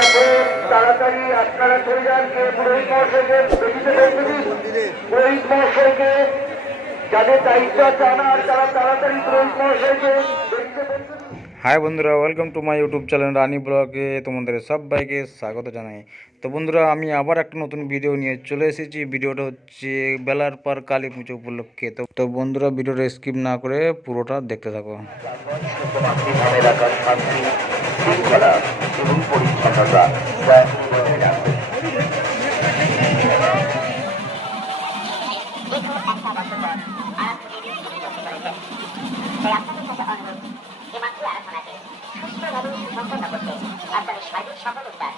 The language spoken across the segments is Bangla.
এখন তাড়াতাড়ি আপনারা চলে যান কে পুরোহিত মহাশয়কে বেশিতে বলতে দিন পুরোহিত মহাশয়কে যাদের দায়িত্ব আছে তারা তাড়াতাড়ি পুরোহিত মহাশয়কে বেশিতে বলতে দিন হাই বন্ধুরা welcome to my YouTube channel Rani ব্লগে তোমাদের সবাইকে স্বাগত জানাই। তো বন্ধুরা আমি আবার একটা নতুন ভিডিও নিয়ে চলে এসেছি। ভিডিওটা হচ্ছে বেলার পর কালী পুজো উপলক্ষে। তো তো বন্ধুরা ভিডিওটা স্কিপ না করে পুরোটা দেখতে থাকো। এবং পরিচ্ছন্নতা যা বজায় রাখবে আপনাদের সফলতার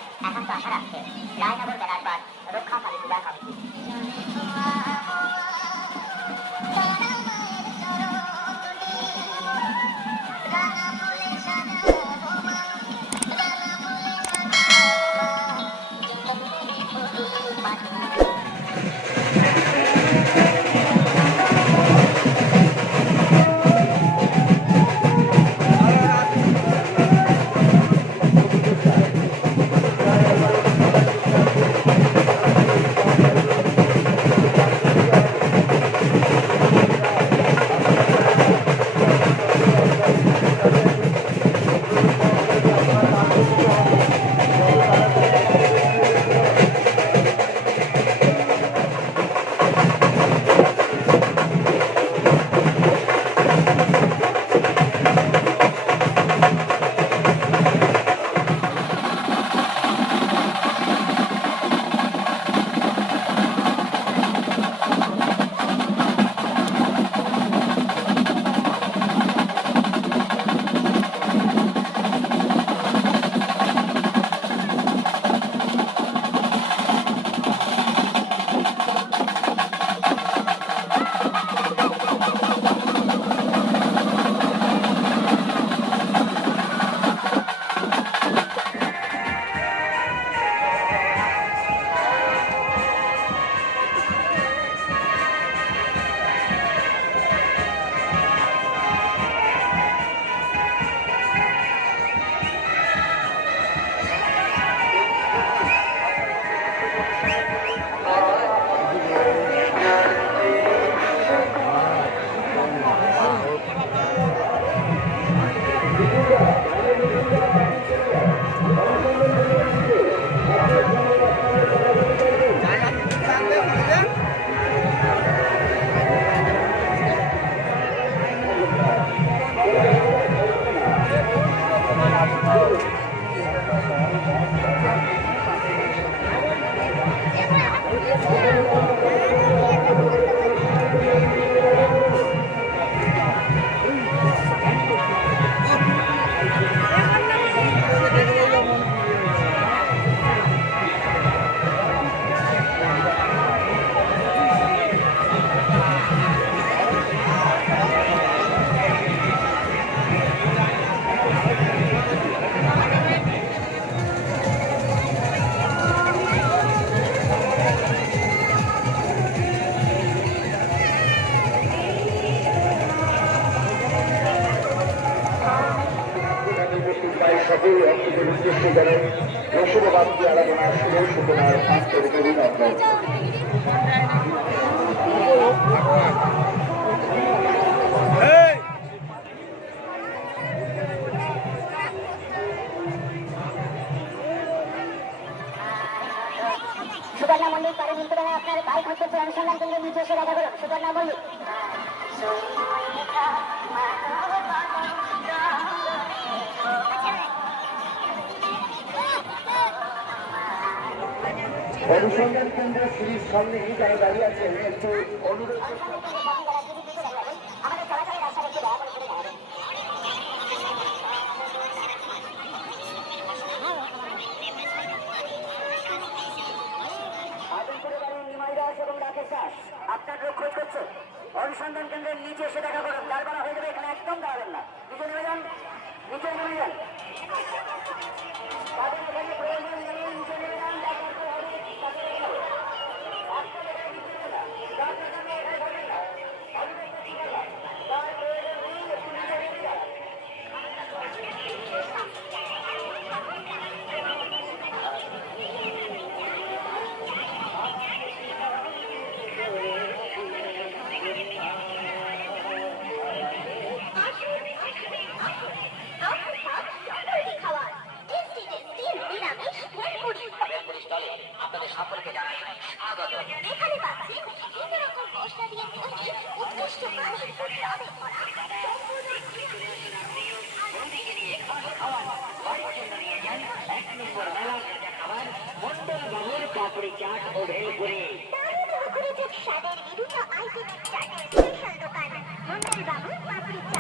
সকল অংশীদের উদ্দেশ্যে জানাই রসুরবাদী আরাধনা শুভ সূচনার আন্তরিক অভিনন্দন। সুবর্ণা মল্লিক পারে নিন্তরায় আপনার বাইক হচ্ছে অনুসন্ধান কেন্দ্রের নিচে এসে দেখা করুন সুবর্ণা মল্লিক অনুসন্ধান কেন্দ্রের সিঁড়ির সামনে যারা দাঁড়িয়ে আছেন একটু অনুরোধ আপনার লোক খোঁজ করছে। অনুসন্ধান কেন্দ্রের নিচে এসে দেখা করুন। বাড়া হয়ে যাবে এখানে একদম দাঁড়াবেন না। নিচে নেমে যান। নিচে নেমে যান। মুখরোচক স্বাদের বিভিন্ন আইটেমের চাটের স্পেশাল দোকান মন্ডল বাবু পাপড়ি চাট পাপড়ি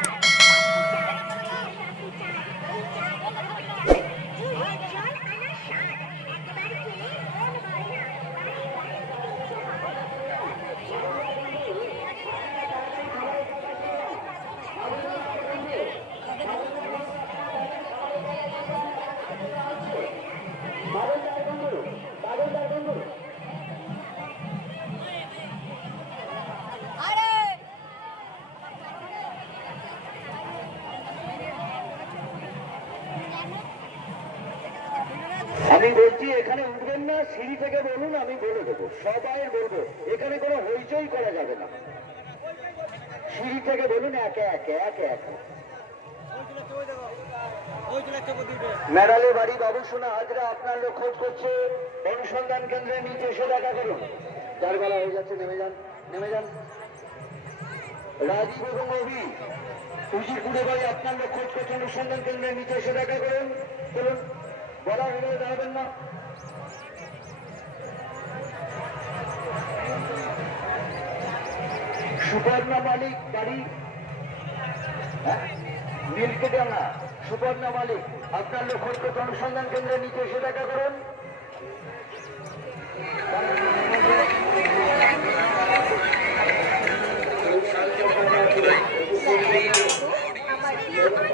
আমি বলছি, এখানে উঠবেন না, সিঁড়ি থেকে বলুন, আমি বলে দেবো। সবাই বলব, এখানে কোনো হইচই করা যাবে না। সিঁড়ি থেকে বলুন, একে একে একে একে। মেডালে বাড়ি, বাবু সোনা, হাজরা, আপনার লোক খোঁজ করছে। অনুসন্ধান কেন্দ্রের নিচে এসে দেখা করুন। যার বেলা হয়ে যাচ্ছে, নেমে যান নেমে যান। রাজীব এবং অভি উজিরপুরে ভাই আপনার লোক খোঁজ করছে, অনুসন্ধান কেন্দ্রের নিচে এসে দেখা করুন। চলুন বলা হলে দাঁড়াবেন না সুপর্ণা মালিক গাড়ি হ্যাঁ? নীলকেডাঙ্গা সুপর্ণা মালিক, আপনার লোক খোঁজ অনুসন্ধান কেন্দ্রে নিতে এসে দেখা করুন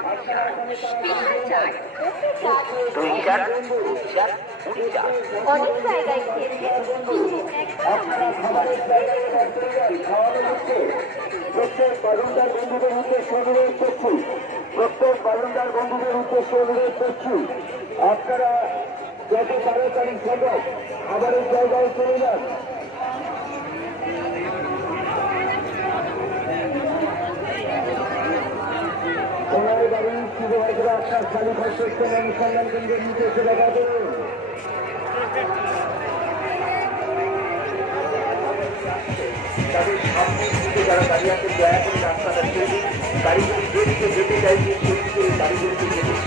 কথা নানা মানুষ বন্ধু বান্ধবী সকলকে অনেক জায়গায় খেয়েছে প্রত্যেক বারুন্দার বন্ধুদের উদ্দেশ্যে অনুরোধ করছি প্রত্যেক বারুন্দার বন্ধুদের উদ্দেশ্যে আপনারা যত সম্ভব আবার এই জায়গায় চলে যান সোনার বাড়ি শুভ হাজরা আপনার খালি খরচের অনুসন্ধান কেন্দ্রের নিচে চলে গেছে তাদের সামনের দিকে যারা দাঁড়িয়ে আছে, দয়া করে রাস্তাটা গাড়িগুলি যেতে চাইছে গাড়িগুলিকে যেতে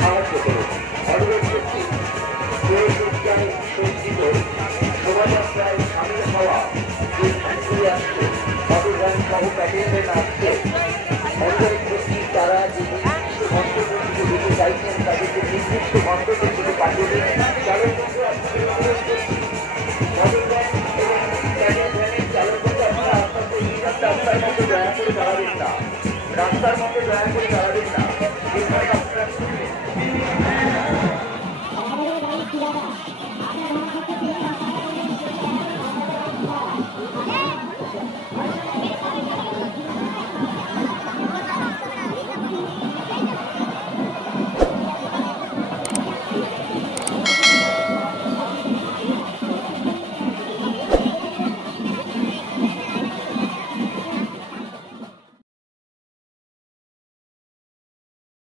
রাস্তার মধ্যে দয়া করে চালাবেন না রাস্তার মধ্যে দয়া করে চালাবেন না